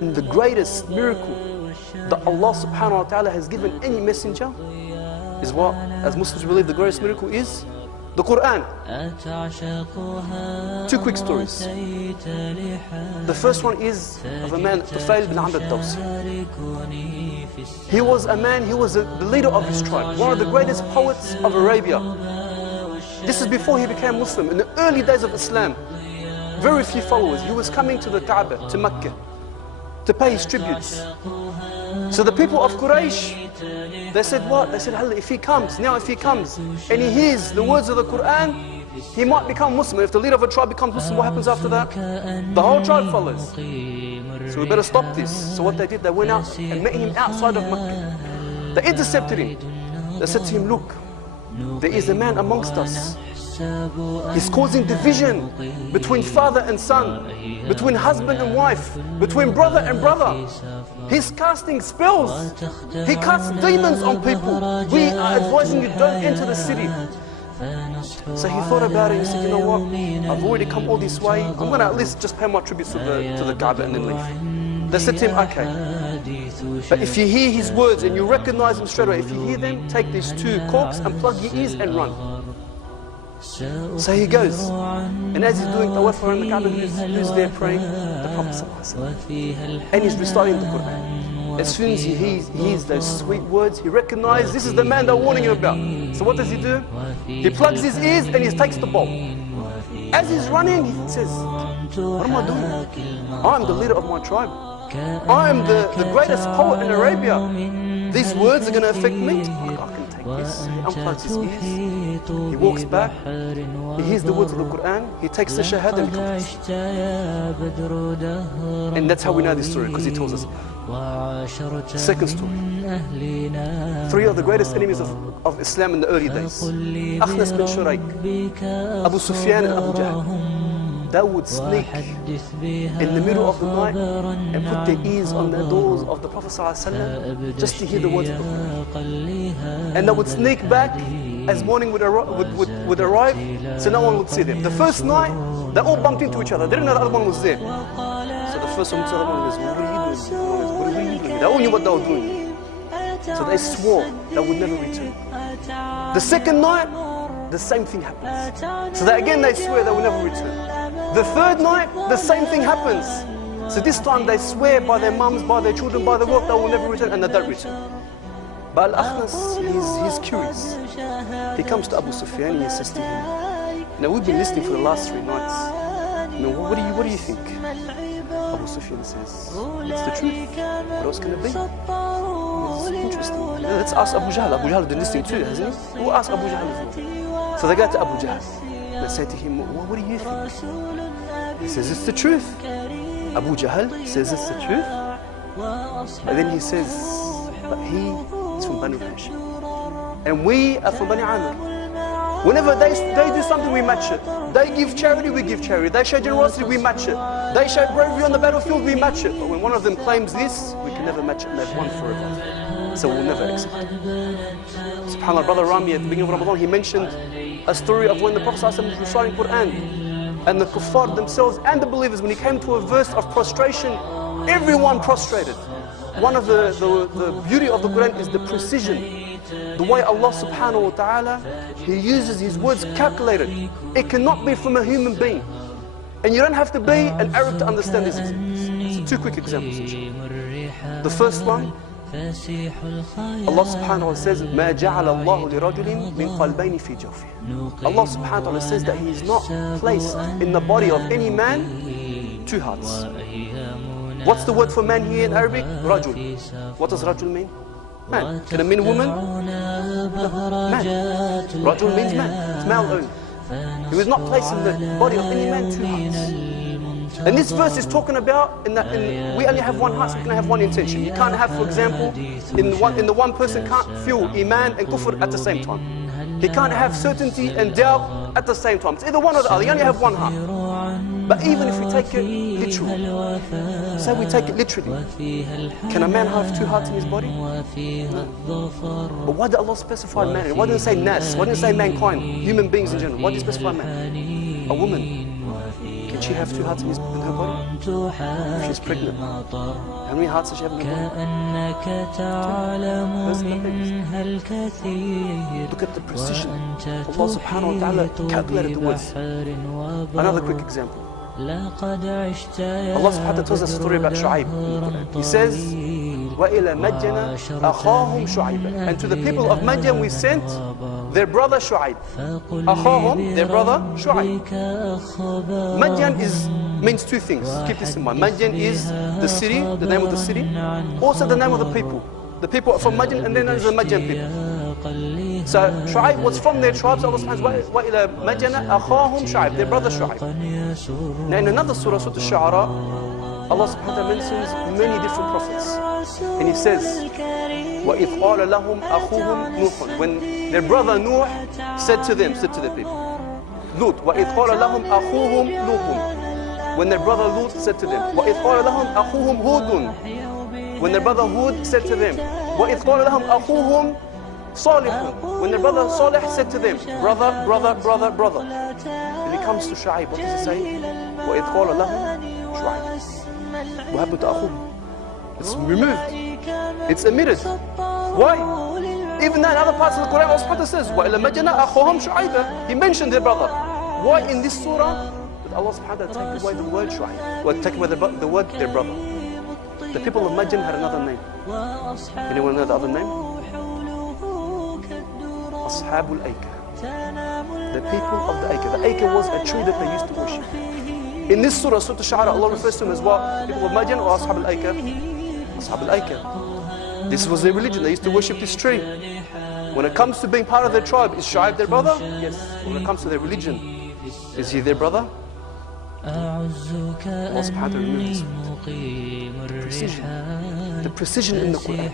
And the greatest miracle that Allah subhanahu wa ta'ala has given any messenger is what? As Muslims believe the greatest miracle is the Quran. Two quick stories. The first one is of a man, Tufail bin Amr al-Dawsi. He was a man, he was the leader of his tribe, one of the greatest poets of Arabia. This is before he became Muslim. In the early days of Islam, very few followers. He was coming to the Kaaba, to Mecca, to pay his tributes. So the people of Quraysh, they said what? They said, if he comes, now if he comes, and he hears the words of the Quran, he might become Muslim. If the leader of a tribe becomes Muslim, what happens after that? The whole tribe follows. So we better stop this. So what they did, they went out and met him outside of Mecca. They intercepted him. They said to him, look, there is a man amongst us. He's causing division between father and son, between husband and wife, between brother and brother. He's casting spells. He casts demons on people. We are advising you, don't enter the city. So he thought about it and said, you know what, I've already come all this way, I'm going to at least just pay my tributes to the Kaaba and then leave. They said to him, okay, but if you hear his words and you recognize him straight away, if you hear them, take these two corks and plug your ears and run. So he goes, and as he's doing tawaf around the Kaaba, who's there praying? The Prophet ﷺ. And he's reciting the Quran. As soon as he hears those sweet words, he recognizes this is the man they're warning him about. So what does he do? He plugs his ears and he takes the bowl. As he's running, he says, what am I doing? I'm the leader of my tribe. I am the greatest poet in Arabia. These words are going to affect me. I can take this. He unplugs his ears. He walks back. He hears the words of the Quran. He takes the shahada and becomes. And that's how we know this story, because he tells us. Second story. Three of the greatest enemies of Islam in the early days. Akhnas bin Shuraik, Abu Sufyan and Abu Jahl. They would sneak in the middle of the night and put their ears on the doors of the Prophet ﷺ just to hear the words of the Quran. And they would sneak back as morning would arrive, so no one would see them. The first night, they all bumped into each other. They didn't know the other one was there. So the first one to the other one goes, what are you doing? What are you doing? They all knew what they were doing. So they swore they would never return. The second night, the same thing happens. So that again they swear they will never return. The third night, the same thing happens. So this time they swear by their mums, by their children, by the work, they will never return, and they don't return. But Al-Akhnas, he's curious. He comes to Abu Sufyan and he says to him, now we've been listening for the last 3 nights. What do you think? Abu Sufyan says, it's the truth. What else can it be? It's interesting. Let's ask Abu Jahl. Abu Jahl has been listening too, hasn't he? We'll ask Abu Jahl as well. So they go to Abu Jahl. They say to him, what do you think? He says, it's the truth. Abu Jahl says, it's the truth. And then he says, but he is from Banu Hashim. And we are from Bani Amir. Whenever they do something, we match it. They give charity, we give charity. They show generosity, we match it. They show bravery on the battlefield, we match it. But when one of them claims this, we can never match it, and they've won forever. So we'll never accept it. SubhanAllah, Brother Rami at the beginning of Ramadan, he mentioned a story of when the Prophet ﷺ was reciting Quran. And the kuffar themselves and the believers, when he came to a verse of prostration, everyone prostrated. One of the beauty of the Quran is the precision. The way Allah subhanahu wa ta'ala, He uses His words calculated. It cannot be from a human being. And you don't have to be an Arab to understand these examples. So 2 quick examples. The first one, Allah subhanahu wa ta'ala says, مَا جَعَلَ اللَّهُ لِرَجُلٍ مِنْ قَلْبَيْنِ فِي جَوْفِهِ. Allah subhanahu wa ta'ala says that He is not placed in the body of any man 2 hearts. What's the word for man here in Arabic? Rajul. What does rajul mean? Man. Can it mean woman? No. Man. Rajul means man. It's male only. He was not placed in the body of any man 2 hearts. And this verse is talking about we only have 1 heart, so we can have 1 intention. You can't have, for example, in the one person can't feel iman and kufr at the same time. He can't have certainty and doubt at the same time. It's either one or the other. You only have 1 heart. But even if we take it literally, say we take it literally, can a man have 2 hearts in his body? No. But why did Allah specify man? Why didn't it say nas? Why didn't it say mankind, human beings in general? Why did it specify man? A woman Can she have 2 hearts in her body? She's pregnant. How many hearts does she have in her body? Look at the precision. Allah subhanahu wa ta'ala calculated the words. Another quick example. Allah subhanahu wa ta'ala tells us a story about Shu'aib. He says, وَإِلَى مَدْيَنَ أَخَاهُمْ شُعَيْبًا. And to the people of Madyan we sent their brother Shu'aib. أَخَاهُمْ, their brother Shu'aib. Madyan means 2 things. Keep this in mind. Madyan is the city, the name of the city. Also the name of the people. The people are from Madyan and then there's the Madyan people. So Shu'aib was from their tribes. Allah subhanahu wa ta'ala, وَإِلَى مَدْيَنَ أَخَاهُمْ شُعَيْبًا, their brother Shu'aib. Now in another surah, Surah Al-Shu'ara, Allah subhanahu wa ta'ala mentions many different prophets. And He says, وَإِذْ قَالَ لَهُمْ أَخُوهُمْ نُوحٌ. When their brother Nuh said to their people. Lut, وَإِذْ قَالَ لَهُمْ أَخُوهُمْ لُوطٌ. When their brother Lut said to them. وَإِذْ قَالَ لَهُمْ أَخُوهُم هُودٌ. When their brother Hud said to them. وَإِذْ قَالَ لَهُمْ أَخُوهُم صَالِحٌ. When their brother Salih said to them, brother, brother, brother, brother. When it comes to Shu'aib, what does it say? وَإِذْ قَالَ لَهُمْ شُعَيْبٌ. What happened to Akhum? It's removed. It's omitted. Why? Even though in other parts of the Quran, Allah says, وَإِلَى مَدْيَنَ أَخَاهُمْ شُعَيْبًا. He mentioned their brother. Why in this surah did Allah subhanahu wa ta'ala take away the word Shu'aib? Or take away the word their brother? The people of Madyan had another name. Anyone know the other name? Ashabul Aika. The people of the Aika. The Aika was a tree that they used to worship. In this surah, Surah Al-Shu'ara, Allah refers to them as what? People of Madyan or Ashabul Aika? Ashabul Aika. This was their religion. They used to worship this tree. When it comes to being part of their tribe, is Shu'aib their brother? Yes. When it comes to their religion, is he their brother? Allah subhanahu wa ta'ala removed this. The precision in the Quran.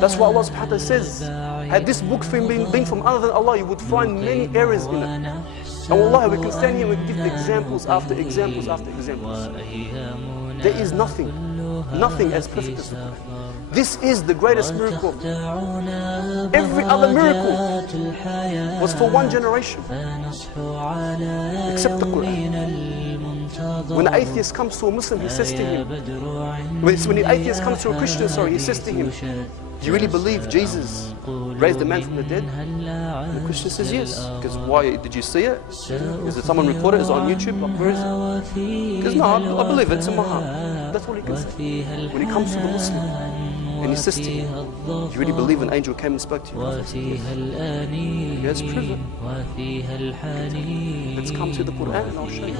That's why Allah subhanahu wa ta'ala says, had this book been from other than Allah, you would find many errors in it. And wallahi, we can stand here and we give examples after examples after examples. There is nothing as perfect as the Quran. This is the greatest miracle. Every other miracle was for one generation, except the Quran. When an atheist comes to a Muslim, he says to him, when the atheist comes to a Christian, he says to him, do you really believe Jesus raised a man from the dead? And the Christian says yes. Because why? Did you see it? Is it someone recorded? Is it on YouTube? Where is it? Because no, I believe it. It's in my heart. That's what he can say. When he comes to the Muslim, and he says to him, do you really believe an angel came and spoke to you? Yes, prove it. Let's come to the Quran and I'll show you.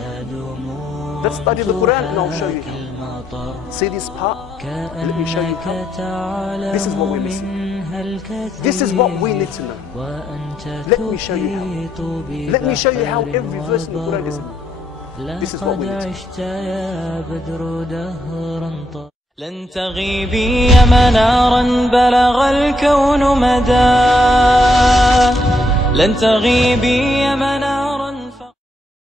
Let's study the Quran and I'll show you how. See this part? Let me show you how. This is what we're missing. This is what we need to know. Let me show you how. Let me show you how every verse in the Quran is. This is what we need to know. لن تغيبي يا منارا بلغ الكون مدى لن تغيبي يا منارا